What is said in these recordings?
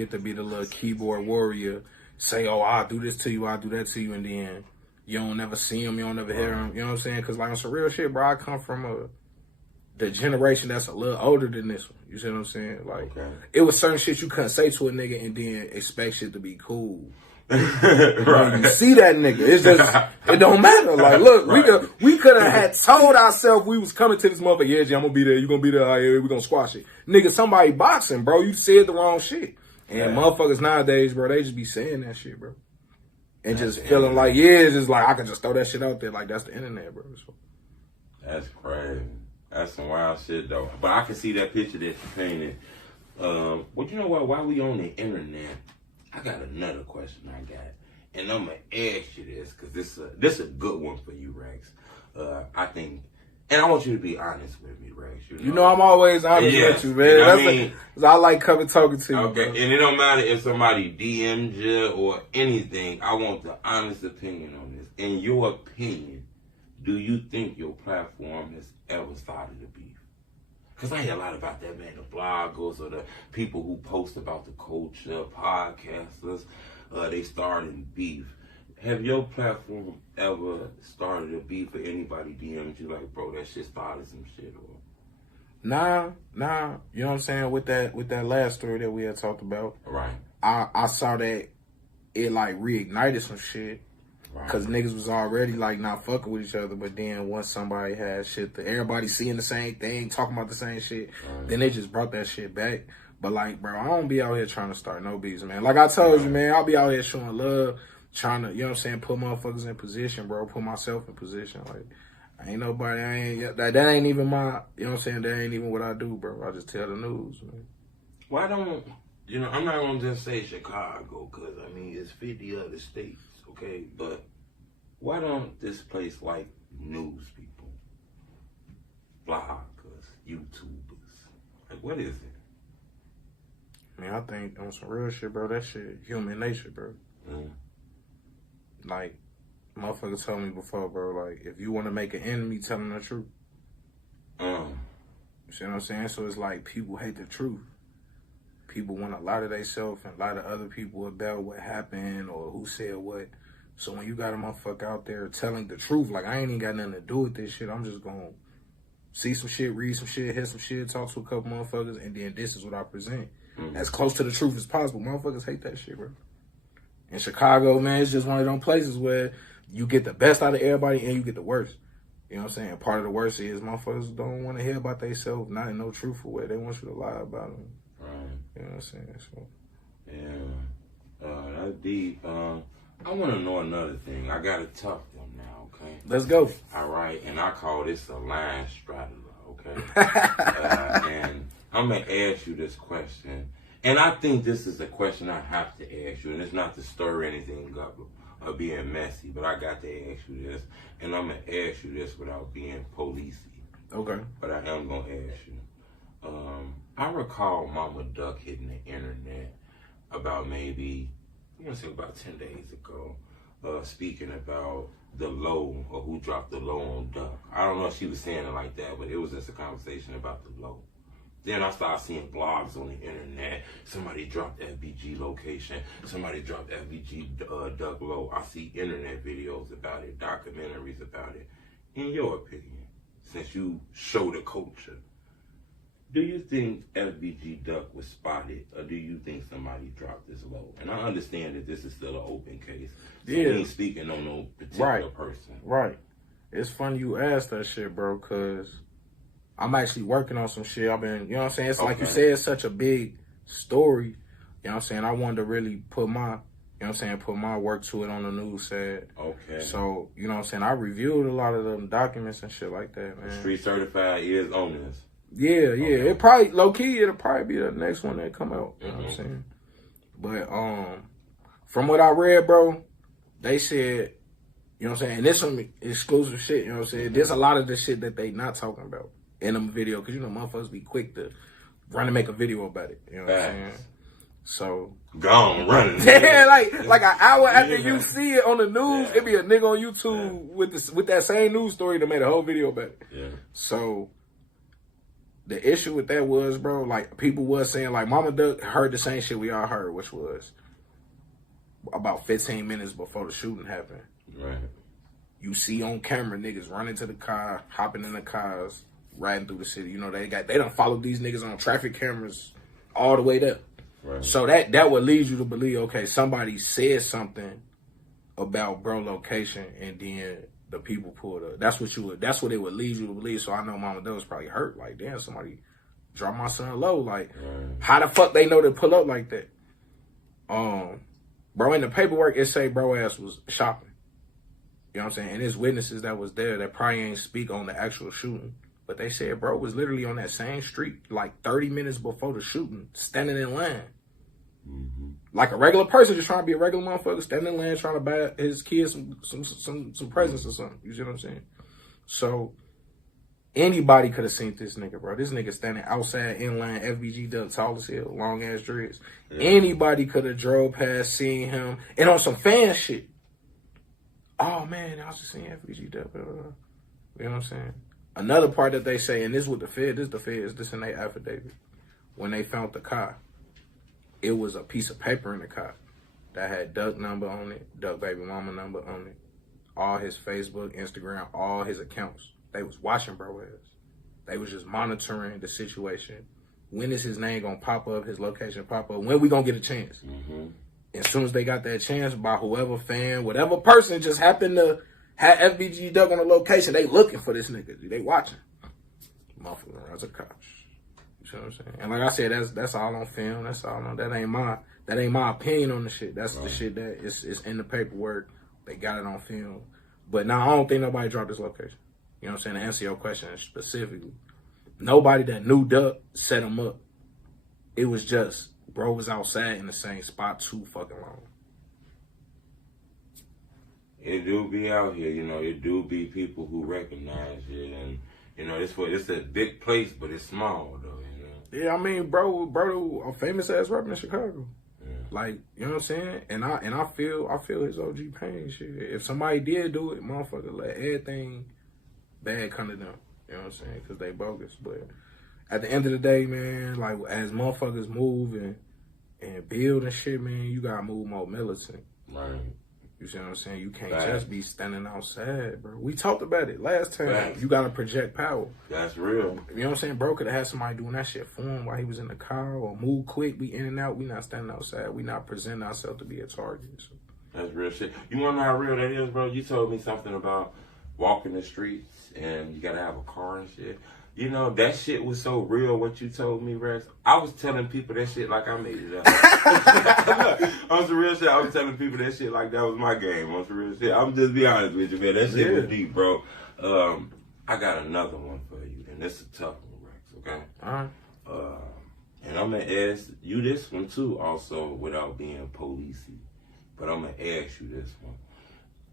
get to be the little keyboard warrior, say, oh, I'll do this to you, I'll do that to you, and then you don't never see him, you don't never hear him, you know what I'm saying? Because, like, on some real shit, bro, I come from the generation that's a little older than this one, you see what I'm saying? Like, it was certain shit you couldn't say to a nigga and then expect shit to be cool. Right. When you see that nigga, it's just, it don't matter. Like, look, we could have had told ourselves we was coming to this motherfucker, yeah, G, I'm gonna be there, you gonna be there, we gonna squash it. Nigga, somebody boxing, bro, you said the wrong shit. And motherfuckers nowadays, bro, they just be saying that shit, bro. And that's just feeling like, it's just like, I can just throw that shit out there. Like, that's the internet, bro. So. That's crazy. That's some wild shit, though. But I can see that picture that you painted. Well, you know what? While we on the internet, I got another question I got. And I'm going to ask you this, because this is a good one for you, Rex. I think, and I want you to be honest with me, Rex. You know I'm always honest with you, man. You know That's I like coming talking to you. Okay, bro. And it don't matter if somebody DM'd you or anything. I want the honest opinion on this. In your opinion, do you think your platform has ever started a beef? Because I hear a lot about that, man. The bloggers or the people who post about the culture, podcasters, they starting beef. Have your platform ever started a beef or anybody DM'd you like, bro, that shit started some shit? Or Nah. You know what I'm saying? With that last story that we had talked about. Right. I saw that it like reignited some shit. Right. Cause niggas was already like not fucking with each other, but then once somebody had shit that everybody seeing the same thing, talking about the same shit, then they just brought that shit back. But like, bro, I don't be out here trying to start no beefs, man. Like I told you, man, I'll be out here showing love, trying to, you know what I'm saying, put motherfuckers in position, bro, put myself in position. Like, that ain't even my, you know what I'm saying, that ain't even what I do, bro. I just tell the news, man. Why don't, I'm not going to just say Chicago, because, I mean, it's 50 other states, okay? But why don't this place like news people, bloggers, YouTubers? Like, what is it? Man, I think on some real shit, bro, that shit human nature, bro. Like, motherfuckers told me before, bro, like, if you want to make an enemy, tell them the truth. You see what I'm saying? So it's like people hate the truth. People want to lie to themselves and lie to other people about what happened or who said what. So when you got a motherfucker out there telling the truth, like, I ain't even got nothing to do with this shit. I'm just going to see some shit, read some shit, hear some shit, talk to a couple motherfuckers, and then this is what I present. As close to the truth as possible. Motherfuckers hate that shit, bro. In Chicago, man, it's just one of them places where you get the best out of everybody and you get the worst. You know what I'm saying? Part of the worst is motherfuckers don't want to hear about themselves, not in no truthful way. They want you to lie about them. Right. You know what I'm saying? So. Yeah. That's deep. I want to know another thing. I got to talk to them now, okay? Let's go. All right. And I call this a line straddler, okay? And I'm going to ask you this question. And I think this is a question I have to ask you. And it's not to stir anything up or being messy, but I got to ask you this. And I'm going to ask you this without being policey. Okay. But I am going to ask you. I recall Mama Duck hitting the internet about maybe, I want to say about 10 days ago, speaking about the low or who dropped the low on Duck. I don't know if she was saying it like that, but it was just a conversation about the low. Then I started seeing blogs on the internet. Somebody dropped FBG location. Somebody dropped FBG Duck low. I see internet videos about it, documentaries about it. In your opinion, since you show the culture, do you think FBG Duck was spotted, or do you think somebody dropped this low? And I understand that this is still an open case. So we ain't speaking on no particular person. Right. It's funny you asked that shit, bro, because I'm actually working on some shit. I've been, you know what I'm saying? It's like you said, it's such a big story. You know what I'm saying? I wanted to really put my, you know what I'm saying, put my work to it on the news side. Okay. So, you know what I'm saying? I reviewed a lot of them documents and shit like that, man. Street Certified is on this. Yeah. Okay. It probably, low key, it'll probably be the next one that come out. You know what I'm saying? But from what I read, bro, they said, you know what I'm saying? And this some exclusive shit, you know what I'm saying? There's a lot of the shit that they not talking about in them video, because, you know, motherfuckers be quick to run and make a video about it. You know what I'm saying? So. Gone running. Yeah, like an hour after you see it on the news, it be a nigga on YouTube with that same news story that made a whole video about it. Yeah. So the issue with that was, bro, like, people was saying, like, Mama Duck heard the same shit we all heard, which was about 15 minutes before the shooting happened. Right. You see on camera niggas running to the car, hopping in the cars, riding through the city. You know, they done followed these niggas on traffic cameras all the way there. Right. So that would lead you to believe, okay, somebody said something about bro location, and then the people pulled up. That's what it would lead you to believe. So I know Mama Duck was probably hurt. Like, damn, somebody dropped my son low. Like, how the fuck they know to pull up like that? Bro, in the paperwork, it say bro ass was shopping. You know what I'm saying? And there's witnesses that was there that probably ain't speak on the actual shooting. But they said bro was literally on that same street like 30 minutes before the shooting, standing in line. Mm-hmm. Like a regular person just trying to be a regular motherfucker, standing in line trying to buy his kids some presents or something. You see what I'm saying? So anybody could have seen this nigga, bro. This nigga standing outside in line, FBG Duck, tall as hell, long ass dreads. Yeah. Anybody could have drove past, seen him, and on some fan shit. Oh man, I was just seeing FBG Duck. You know what I'm saying? Another part that they say, and this with the feds, this in their affidavit. When they found the car, it was a piece of paper in the car that had Duck number on it, Duck baby mama number on it, all his Facebook, Instagram, all his accounts. They was watching bro ass. They was just monitoring the situation. When is his name gonna pop up, his location pop up? When we gonna get a chance? Mm-hmm. As soon as they got that chance, by whoever fan, whatever person just happened to have FBG Duck on the location, they looking for this nigga. They watching. Motherfucker around the cops. You know what I'm saying? And like I said, that's all on film. That's all on. That ain't my opinion on the shit. That's the shit that is in the paperwork. They got it on film. But now I don't think nobody dropped this location. You know what I'm saying? To answer your question specifically, nobody that knew Duck set him up. It was just bro was outside in the same spot too fucking long. It do be out here, you know. It do be people who recognize it, and you know it's a big place, but it's small though. You know? Yeah, I mean, bro, a famous ass rapper in Chicago. Yeah. Like, you know what I'm saying? And I feel his OG pain shit. If somebody did do it, motherfucker, let everything bad come to them. You know what I'm saying? Because they bogus. But at the end of the day, man, like, as motherfuckers move and build and shit, man, you gotta move more militant. Right. You see what I'm saying? You can't just be standing outside, bro. We talked about it last time. You gotta project power. That's real. You know what I'm saying? Bro could have had somebody doing that shit for him while he was in the car, or move quick, we in and out. We not standing outside. We not presenting ourselves to be a target. So. That's real shit. You wanna know how real that is, bro? You told me something about walking the streets and you gotta have a car and shit. You know, that shit was so real, what you told me, Rex. I was telling people that shit like I made it up. On some real shit, I was telling people that shit like that was my game. On some real shit. I'm just be honest with you, man. That shit was deep, bro. I got another one for you, and this is a tough one, Rex, okay? All right. And I'm going to ask you this one, too, also, without being policey. But I'm going to ask you this one.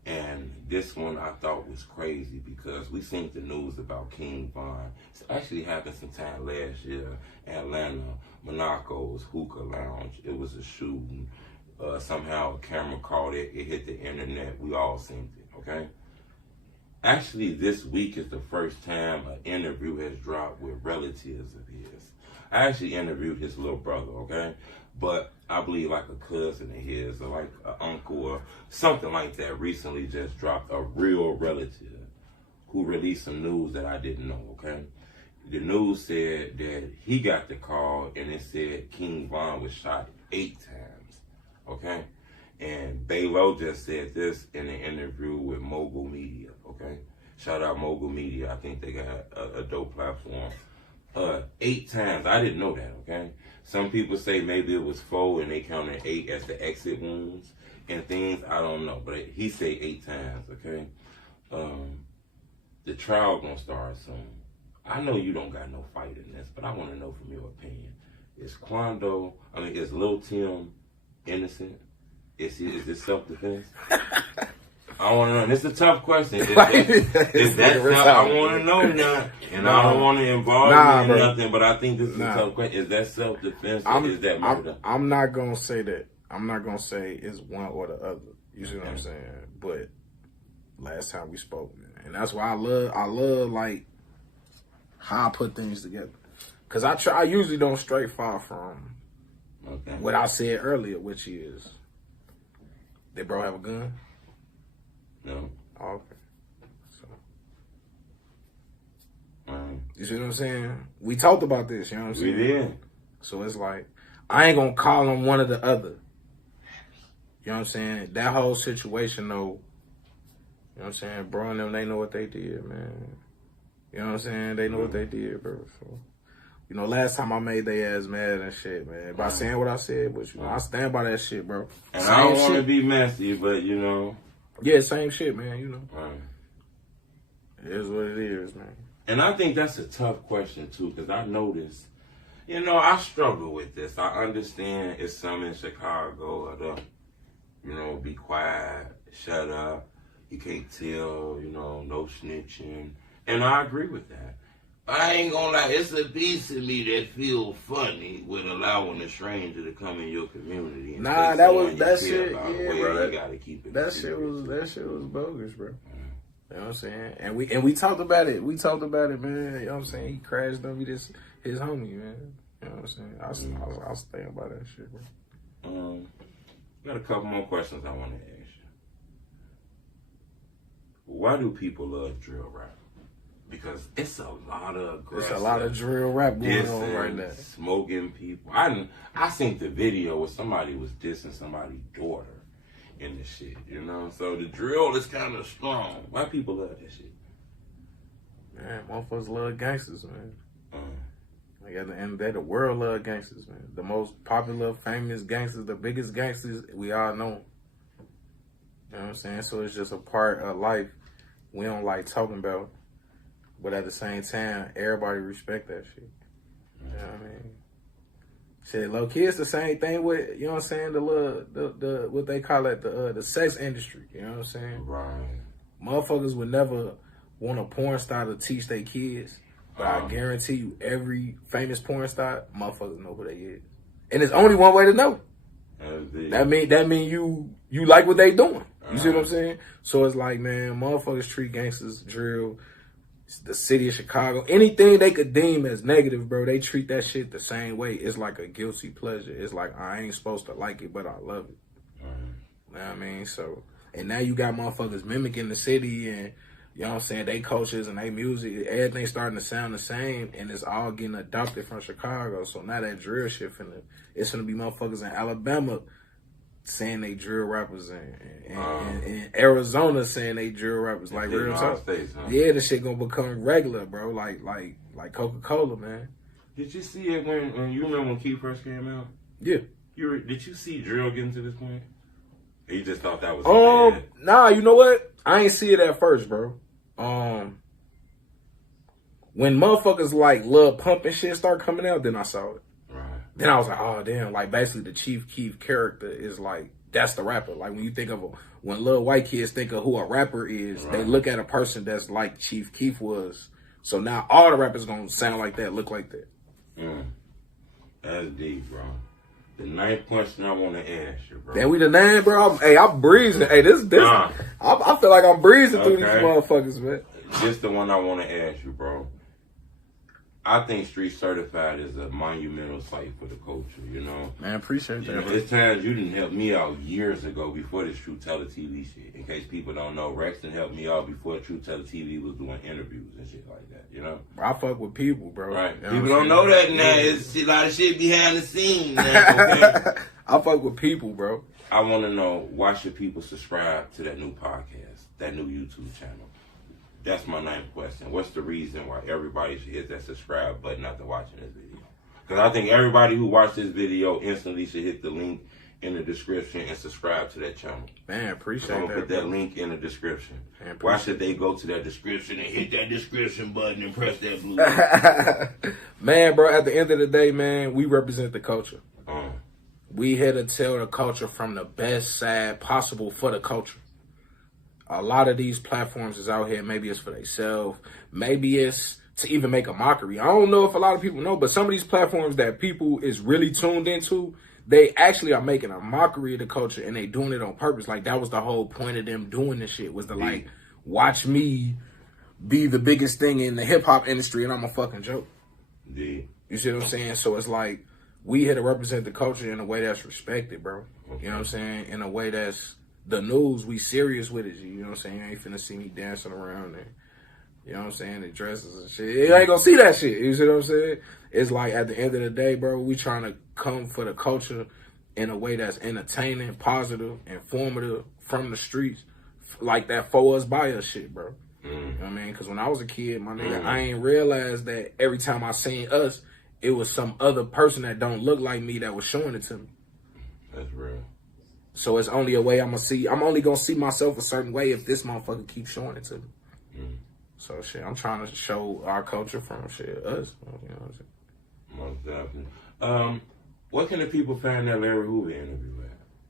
And this one I thought was crazy because we seen the news about King Von. It's actually happened sometime last year in Atlanta, Monaco's Hookah Lounge. It was a shooting. Somehow a camera caught it. It hit the internet. We all seen it, okay? Actually, this week is the first time an interview has dropped with relatives of his. I actually interviewed his little brother, okay? But I believe like a cousin of his or like an uncle or something like that recently just dropped a real relative who released some news that I didn't know, okay? The news said that he got the call and it said King Von was shot 8 times, okay? And Baylo just said this in an interview with Mogul Media, okay? Shout out Mogul Media. I think they got a dope platform. 8 times. I didn't know that, okay? Some people say maybe it was 4 and they counted 8 as the exit wounds and things. I don't know. But he said 8 times, okay? The trial gonna start soon. I know you don't got no fight in this, but I want to know from your opinion. Is Lil Tim innocent? Is this self-defense? I want to know. And it's a tough question. I want to know now. And I don't want to involve you in nothing, but I think this is a tough question. Is that self-defense or is that murder? I'm not going to say that. I'm not going to say it's one or the other. You see what I'm saying? But last time we spoke, man. And that's why I love like, how I put things together. Because I usually don't stray far from what I said earlier, which is, did bro have a gun? No. Oh, okay. You see what I'm saying? We talked about this, you know what I'm saying? We did. So it's like, I ain't gonna call him one or the other. You know what I'm saying? That whole situation, though, you know what I'm saying? Bro and them, they know what they did, man. You know what I'm saying? They know what they did, bro. So, you know, last time I made their ass mad and shit, man. By saying what I said, but, you know, I stand by that shit, bro. And I don't want to be messy, but, you know. Yeah, same shit, man, you know. Right. It is what it is, man. And I think that's a tough question, too, because I noticed, you know, I struggle with this. I understand it's some in Chicago, you know, be quiet, shut up, you can't tell, you know, no snitching. And I agree with that. I ain't gonna lie, it's a piece of me that feels funny with allowing a stranger to come in your community. And nah, that shit, yeah, bro. You gotta keep it. That shit was bogus, bro. You know what I'm saying? And we talked about it. We talked about it, man. You know what I'm saying? He crashed on me, his homie, man. You know what I'm saying? I'll stand by that shit, bro. Got a couple more questions I want to ask you. Why do people love drill rap? Because it's a lot of aggressive. It's a lot of drill rap going on right now. Smoking people. I seen the video where somebody was dissing somebody's daughter in the shit, you know? So the drill is kind of strong. Why people love that shit? Man, motherfuckers love gangsters, man. Like at the end of the day, the world love gangsters, man. The most popular, famous gangsters, the biggest gangsters, we all know. You know what I'm saying? So it's just a part of life we don't like talking about. But at the same time, everybody respect that shit. You know what I mean? Shit, low key, it's the same thing with, you know what I'm saying, the what they call it, the sex industry. You know what I'm saying? Right. Motherfuckers would never want a porn star to teach their kids. But I guarantee you, every famous porn star, motherfuckers know who they is. And there's only one way to know. That mean you like what they doing. You see what I'm saying? So it's like, man, motherfuckers treat gangsters, drill, the city of Chicago, anything they could deem as negative, bro, they treat that shit the same way. It's like a guilty pleasure. It's like, I ain't supposed to like it, but I love it. You know what I mean? So, and now you got motherfuckers mimicking the city and, you know what I'm saying, they cultures and they music, everything's starting to sound the same, and it's all getting adopted from Chicago. So now that drill shit it's gonna be motherfuckers in Alabama saying they drill rappers and Arizona saying they drill rappers, like real talk. States, huh? Yeah, this shit gonna become regular, bro. Like Coca-Cola, man. Did you see it when you remember when Keith first came out? Yeah. Did you see drill getting to this point? Or you just thought that was nah, you know what? I ain't see it at first, bro. When motherfuckers like Lil Pump and shit start coming out, then I saw it. Right. Then I was like, oh damn, like basically the Chief Keef character is like, that's the rapper. Like when you think of when little white kids think of who a rapper is, they look at a person that's like Chief Keef was. So now all the rappers gonna sound like that, look like that. That's deep, bro. The ninth question I want to ask you, bro. Then we the nine, bro. I'm breezing. Hey, this. I feel like I'm breezing through these motherfuckers, man. This the one I want to ask you, bro. I think Street Certified is a monumental site for the culture, you know? Man, appreciate that. There's times you didn't help me out years ago before this True Teller TV shit. In case people don't know, Rexton helped me out before True Teller TV was doing interviews and shit like that, you know? I fuck with people, bro. Right. You know people don't know that now. It's a lot of shit behind the scenes now, okay? I fuck with people, bro. I want to know, why should people subscribe to that new podcast, that new YouTube channel? That's my ninth question. What's the reason why everybody should hit that subscribe button after watching this video? Because I think everybody who watched this video instantly should hit the link in the description and subscribe to that channel. Man, appreciate that. I'm going to put that link in the description. Man, why should they go to that description and hit that description button and press that blue button? Man, bro, at the end of the day, man, we represent the culture. We here to tell the culture from the best side possible for the culture. A lot of these platforms is out here. Maybe it's for themselves. Maybe it's to even make a mockery. I don't know if a lot of people know, but some of these platforms that people is really tuned into, they actually are making a mockery of the culture, and they doing it on purpose. Like, that was the whole point of them doing this shit, was to, like, watch me be the biggest thing in the hip-hop industry, and I'm a fucking joke. Indeed. You see what I'm saying? So it's like, we here to represent the culture in a way that's respected, bro. Okay. You know what I'm saying? In a way that's the news, we serious with it. You know what I'm saying? You ain't finna see me dancing around there. You know what I'm saying? The dresses and shit. You ain't gonna see that shit. You see what I'm saying? It's like, at the end of the day, bro, we trying to come for the culture in a way that's entertaining, positive, informative, from the streets. Like that for us, by us shit, bro. You know what I mean? Because when I was a kid, my nigga, I ain't realized that every time I seen us, it was some other person that don't look like me that was showing it to me. That's real. So it's only a way I'm only gonna see myself a certain way if this motherfucker keeps showing it to me. So shit, I'm trying to show our culture from shit, us. You know what I'm saying? Most definitely. What can the people find that Larry Hoover interview at?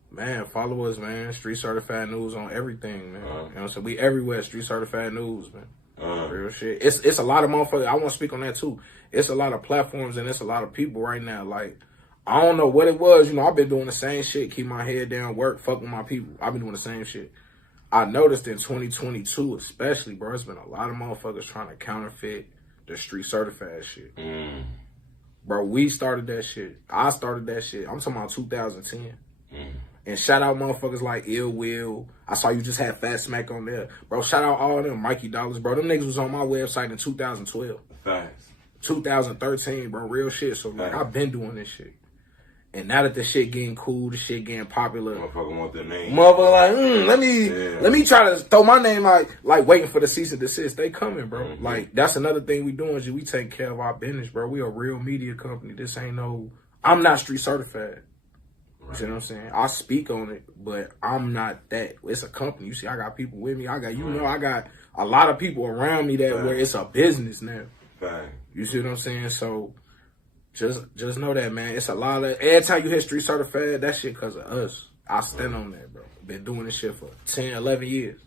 Man, follow us, man. Street Certified News on everything, man. You know what I'm saying? We everywhere, Street Certified News, man. Real shit. It's a lot of motherfuckers. I want to speak on that too. It's a lot of platforms and it's a lot of people right now. Like, I don't know what it was. You know, I've been doing the same shit. Keep my head down, work, fuck with my people. I've been doing the same shit. I noticed in 2022 especially, bro, it's been a lot of motherfuckers trying to counterfeit the Street Certified shit. Bro, we started that shit. I started that shit. I'm talking about 2010. And shout out motherfuckers like Ill Will. I saw you just had Fat Smack on there. Bro, shout out all of them. Mikey Dollars, bro. Them niggas was on my website in 2012. Facts. 2013, bro. Real shit. So, like, I've been doing this shit. And now that the shit getting cool, the shit getting popular. Motherfucker want their name. Motherfucker like, let me try to throw my name out, like waiting for the cease and desist. They coming, bro. Like, that's another thing we doing is we take care of our business, bro. We a real media company. This ain't no, I'm not street certified. You see what I'm saying? I speak on it, but I'm not that. It's a company. You see, I got people with me. I got, I got a lot of people around me that where it's a business now. You see what I'm saying? So just know that, man. It's a lot of, every time you hit Street Certified, that shit because of us. I stand on that, bro. Been doing this shit for 10, 11 years.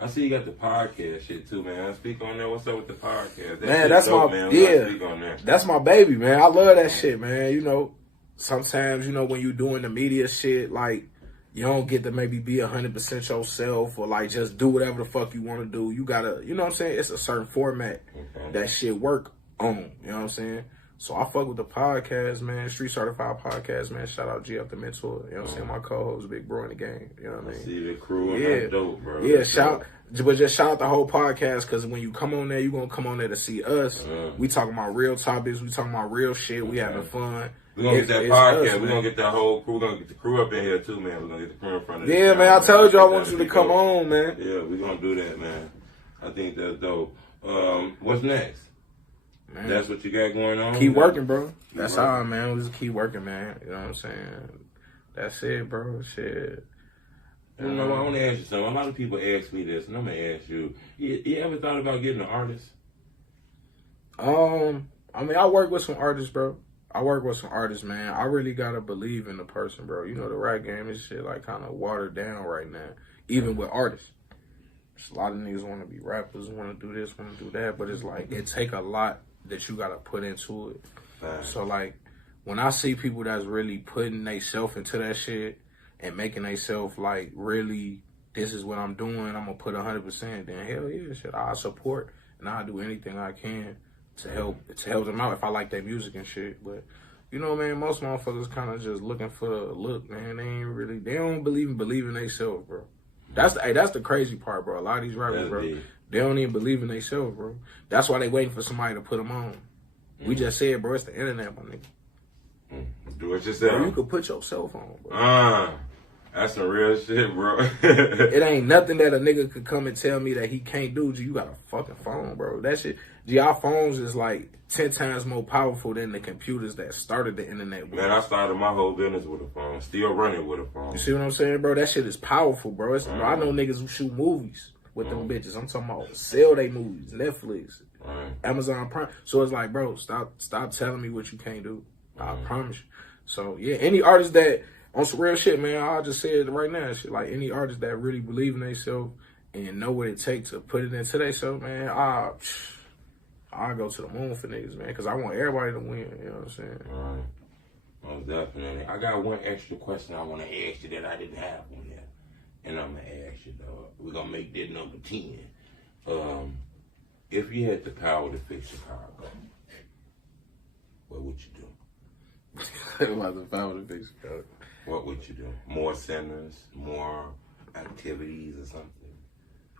I see you got the podcast shit too, man. I speak on that. What's up with the podcast? Man, that's dope, my, man. That's my baby, man. I love that shit, man. You know, sometimes, you know, when you doing the media shit, like, you don't get to maybe be 100% yourself or, like, just do whatever the fuck you want to do. You gotta, you know what I'm saying? It's a certain format that shit work on, you know what I'm saying? So I fuck with the podcast, man. Street Certified Podcast, man. Shout out G up the mentor. You know what I'm saying? My co-host, big bro in the game. You know what I mean? See the crew and that's dope, bro. Yeah, but just shout out the whole podcast because when you come on there, you're going to come on there to see us. We talking about real topics. We talking about real shit. We having fun. We're going to get that podcast. We're going to get that whole crew. We're going to get the crew up in here too, man. We're going to get the crew in front of man. I told you I want you to come on, man. Yeah, we're going to do that, man. I think that's dope. What's next? Man. That's what you got going on? Keep working, bro. That's all, man. We just keep working, man. You know what I'm saying? That's it, bro. Shit. You know, I want to ask you something. A lot of people ask me this, and I'm going to ask you. You ever thought about getting an artist? I mean, I work with some artists, bro. Man. I really got to believe in the person, bro. You know, the rap game is shit, like, kind of watered down right now, even with artists. There's a lot of niggas want to be rappers, want to do this, want to do that, but it's like, it take a lot that you got to put into it. So, like, when I see people that's really putting themselves into that shit and making themselves, like, really, this is what I'm doing, I'm going to put 100%, then hell yeah, shit, I'll support and I'll do anything I can to help them out if I like their music and shit. But, you know, man, most motherfuckers kind of just looking for the look, man. They don't believe in themselves, bro. That's the crazy part, bro. A lot of these rappers, bro, they don't even believe in themselves, bro. That's why they waiting for somebody to put them on. We just said, bro, it's the internet, my nigga. Do it yourself. Bro, you could put yourself on, bro. That's some real shit, bro. It ain't nothing that a nigga could come and tell me that he can't do. You got a fucking phone, bro. That shit, our phones is like 10 times more powerful than the computers that started the internet. Man, I started my whole business with a phone. Still running with a phone. You see what I'm saying, bro? That shit is powerful, bro. Bro, I know niggas who shoot movies with them bitches. I'm talking about sell they movies, Netflix, Amazon Prime. So it's like, bro, stop telling me what you can't do. I promise you. So yeah, any artist that on some real shit, man, I'll just say it right now. Shit, like any artist that really believe in themselves and know what it takes to put it into themselves, man, I'll go to the moon for niggas, man, because I want everybody to win. You know what I'm saying? Most definitely. I got one extra question I want to ask you that I didn't have on there. And I'm going to ask you, dog. We're going to make that number 10. If you had the power to fix Chicago, what would you do? If I was a big Chicago. What would you do? More centers, more activities or something?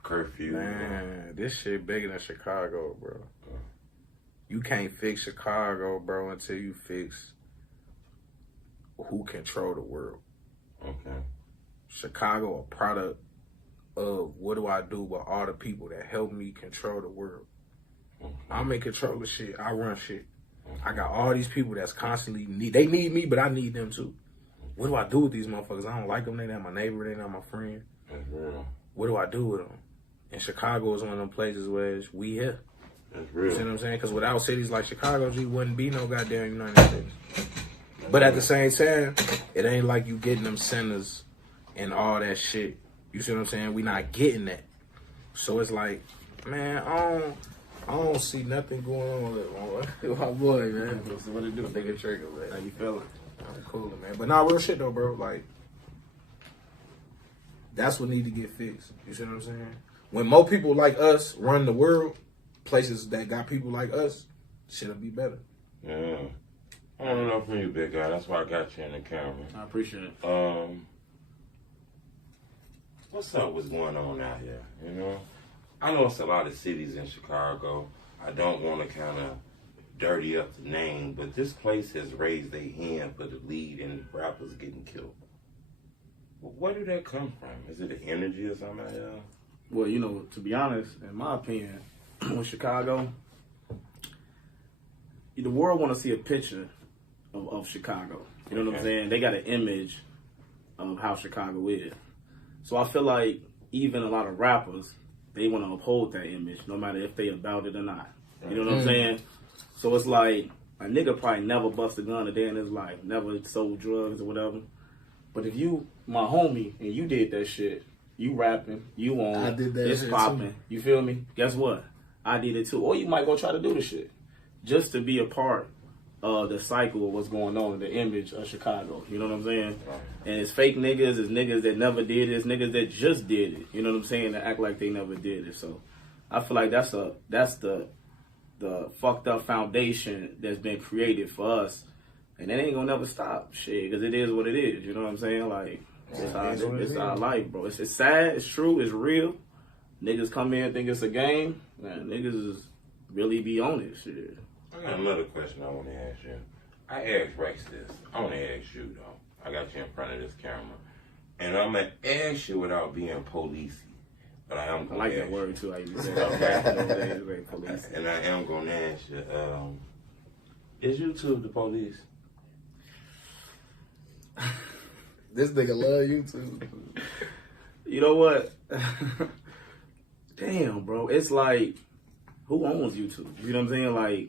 Curfew? Man, this shit bigger than Chicago, bro. You can't fix Chicago, bro, until you fix who control the world. Okay. Chicago a product of what do I do with all the people that help me control the world. Okay. I'm in control of shit. I run shit. I got all these people that's constantly they need me, but I need them too. What do I do with these motherfuckers? I don't like them. They not my neighbor. They not my friend. That's real. What do I do with them? And Chicago is one of them places where we here. That's real. You see what I'm saying? Because without cities like Chicago, you wouldn't be no goddamn United States. But at the same time, it ain't like you getting them centers and all that shit. You see what I'm saying? We not getting that. So it's like, man, I don't see nothing going on with my boy, man. So what it do? Nigga Trigger, man. How you feeling? I'm cool, man. But not real shit though, bro. Like, that's what need to get fixed. You see what I'm saying? When more people like us run the world, places that got people like us, shit'll be better. Yeah. I don't know from you, big guy. That's why I got you in the camera. I appreciate it. What's up? What's going on out here? You know, I know it's a lot of cities in Chicago. I don't want to kind of dirty up the name, but this place has raised their hand for the lead and rappers getting killed. Where did that come from? Is it the energy or something else? Well, you know, to be honest, in my opinion, with Chicago, the world want to see a picture of Chicago. You know what I'm saying? They got an image of how Chicago is. So I feel like even a lot of rappers, they want to uphold that image, no matter if they about it or not. You know what I'm saying? So it's like a nigga probably never bust a gun a day in his life, never sold drugs or whatever. But if you, my homie, and you did that shit, you rapping, you on, I did that it's shit popping. too. You feel me? Guess what? I did it too. Or you might go try to do the shit just to be a part of the cycle of what's going on in the image of Chicago. You know what I'm saying? And it's fake niggas, it's niggas that never did it, it's niggas that just did it. You know what I'm saying? That act like they never did it. So I feel like that's the fucked up foundation that's been created for us. And it ain't gonna never stop, shit, because it is what it is. You know what I'm saying? Like, it's our life, bro. It's sad, it's true, it's real. Niggas come in and think it's a game. Man, niggas is really be on it, shit. I got another question I want to ask you. I asked Rex this. I want to ask you, though. I got you in front of this camera. And I'm going to ask you without being policey. But I am going to like that word, too. I used to say that. And I am going to ask you, is YouTube the police? This nigga love YouTube. You know what? Damn, bro. It's like, who owns YouTube? You know what I'm saying?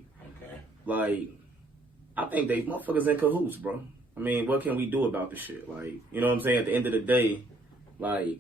Like, I think they motherfuckers in cahoots, bro. I mean, what can we do about the shit? Like, you know what I'm saying? At the end of the day, like,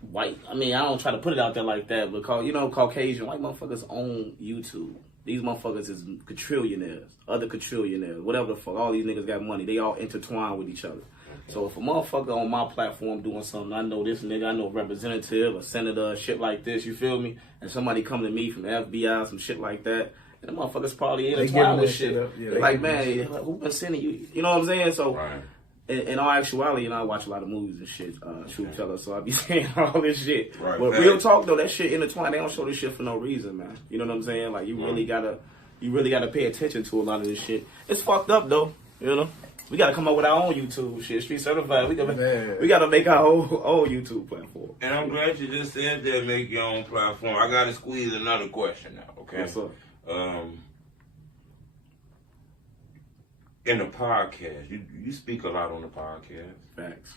white. I mean, I don't try to put it out there like that, but Caucasian white motherfuckers own YouTube. These motherfuckers is quadrillionaires, other quadrillionaires, whatever the fuck. All these niggas got money. They all intertwine with each other. So if a motherfucker on my platform doing something, I know this nigga, I know representative, a senator, shit like this, you feel me? And somebody come to me from the FBI, some shit like that, and the motherfuckers probably intertwined with shit. Yeah, like, man, who been sending you? You know what I'm saying? So, in all actuality, you know, I watch a lot of movies and shit, truth teller, so I be saying all this shit. But real talk, though, that shit intertwined. They don't show this shit for no reason, man. You know what I'm saying? Like, you really gotta pay attention to a lot of this shit. It's fucked up, though, you know? We gotta come up with our own YouTube shit, Street Certified. We gotta make our own YouTube platform. And I'm glad you just said that, make your own platform. I gotta squeeze another question now, okay? Yes, sir. In the podcast, you speak a lot on the podcast. Facts.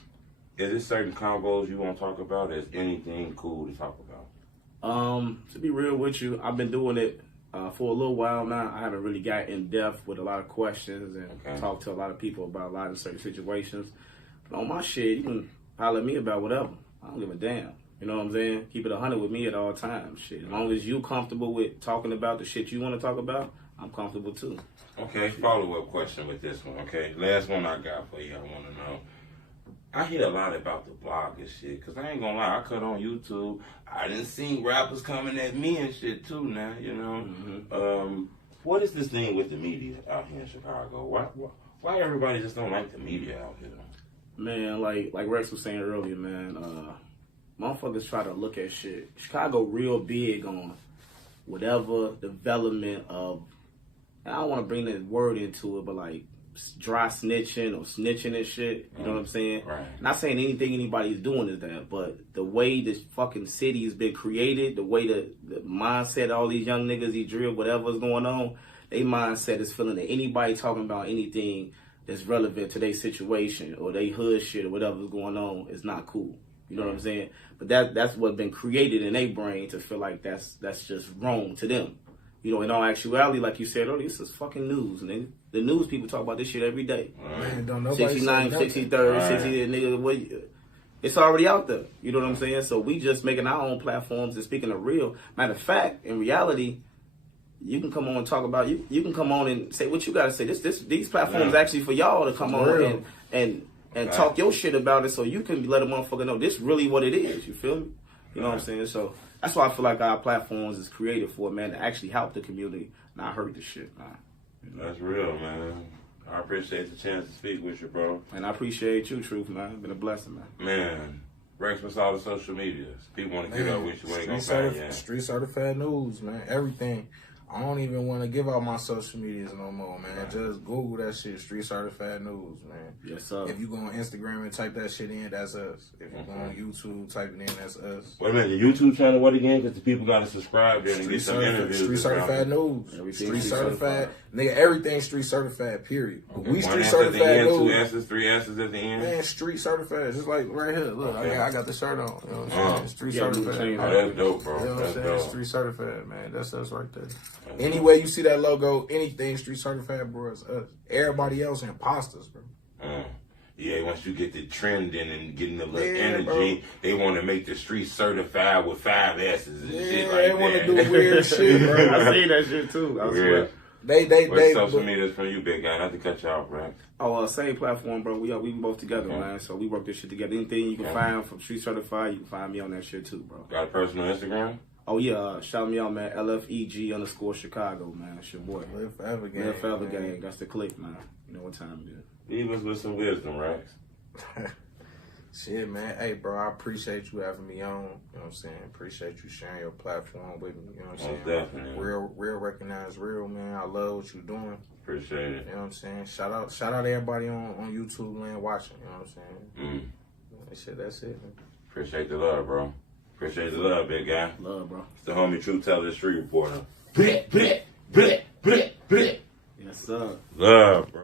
Is there certain combos you want to talk about? Is anything cool to talk about? To be real with you, I've been doing it for a little while now. I haven't really got in depth with a lot of questions and talked to a lot of people about a lot of certain situations. But on my shit, you can holler at me about whatever. I don't give a damn. You know what I'm saying? Keep it 100 with me at all times. Shit. As long as you comfortable with talking about the shit you want to talk about, I'm comfortable too. Okay, follow-up question with this one, okay? Last one I got for you, I want to know. I hear a lot about the blog and shit, because I ain't going to lie, I cut on YouTube. I done seen rappers coming at me and shit too now, you know? what is this thing with the media out here in Chicago? Why everybody just don't like the media out here? Man, like Rex was saying earlier, man, motherfuckers try to look at shit. Chicago real big on whatever development of, I don't want to bring that word into it, but like dry snitching or snitching and shit. You know what I'm saying? Right. Not saying anything anybody's doing is that, but the way this fucking city has been created, the way the mindset of all these young niggas, these drill, whatever's going on, they mindset is feeling that anybody talking about anything that's relevant to their situation or they hood shit or whatever's going on is not cool. You know what I'm saying? But that's what's been created in their brain to feel like that's just wrong to them. You know, in all actuality, like you said earlier, this is fucking news. And the news people talk about this shit every day. Man, don't nobody 69, 63rd, 60, nigga, it's already out there. You know what I'm saying? So we just making our own platforms and speaking of real. Matter of fact, in reality, you can come on and talk about, you can come on and say what you got to say. These platforms actually for y'all to come on and talk your shit about it so you can let a motherfucker know this really what it is. You feel me? You know what I'm saying? So that's why I feel like our platforms is created for, man, to actually help the community, not hurt the shit, man. You know? That's real, man. I appreciate the chance to speak with you, bro. And I appreciate you, Truth, man. It's been a blessing, man. Man, Rex, what's all the social medias? People want to get up with you. Where they gonna find you? Street Certified News, man. Everything. I don't even want to give out my social medias no more, man. Right. Just Google that shit, Street Certified News, man. Yes, sir. If you go on Instagram and type that shit in, that's us. If you go on YouTube, type it in, that's us. Wait a minute, the YouTube channel, what again? Because the people got to subscribe there and get some interviews. Street Certified News. Everything Street Certified. Nigga, everything Street Certified, period. Okay. We Street Certified News. 2 S's, 3 S's at the end. Man, Street Certified. Just like right here. Look, I got the shirt on. You know what I'm saying? Street Certified. Oh, that's dope, bro. You know what I'm saying? Dope. Street Certified, man. That's us right there. Anyway, you see that logo, anything Street Certified, bro, it's us. Everybody else imposters, bro. Yeah, once you get the trending and getting the little energy, bro, they want to make the Street Certified with 5 S's and shit like that. They want to do weird shit, bro. I see that shit too. I swear. What's social medias from you, big guy? Not to cut you off, right? Oh, same platform, bro. We both together, man. So we work this shit together. Anything you can find from Street Certified, you can find me on that shit too, bro. Got a personal Instagram? Oh yeah, shout me out, man. LFEG_Chicago, man. It's your boy. Live Forever Gang. Live Forever Gang. That's the click, man. You know what time it is. Leave us with some wisdom, Rex. Shit, man. Hey, bro, I appreciate you having me on. You know what I'm saying? Appreciate you sharing your platform with me. You know what I'm saying? Definitely. Real recognize real, man. I love what you're doing. Appreciate it. You know what I'm saying? Shout out everybody on YouTube land watching. You know what I'm saying? That's it, man. Appreciate the love, bro. Appreciate the love, big guy. Love, bro. It's the homie True Teller, the street reporter. Yes, sir. Love, bro.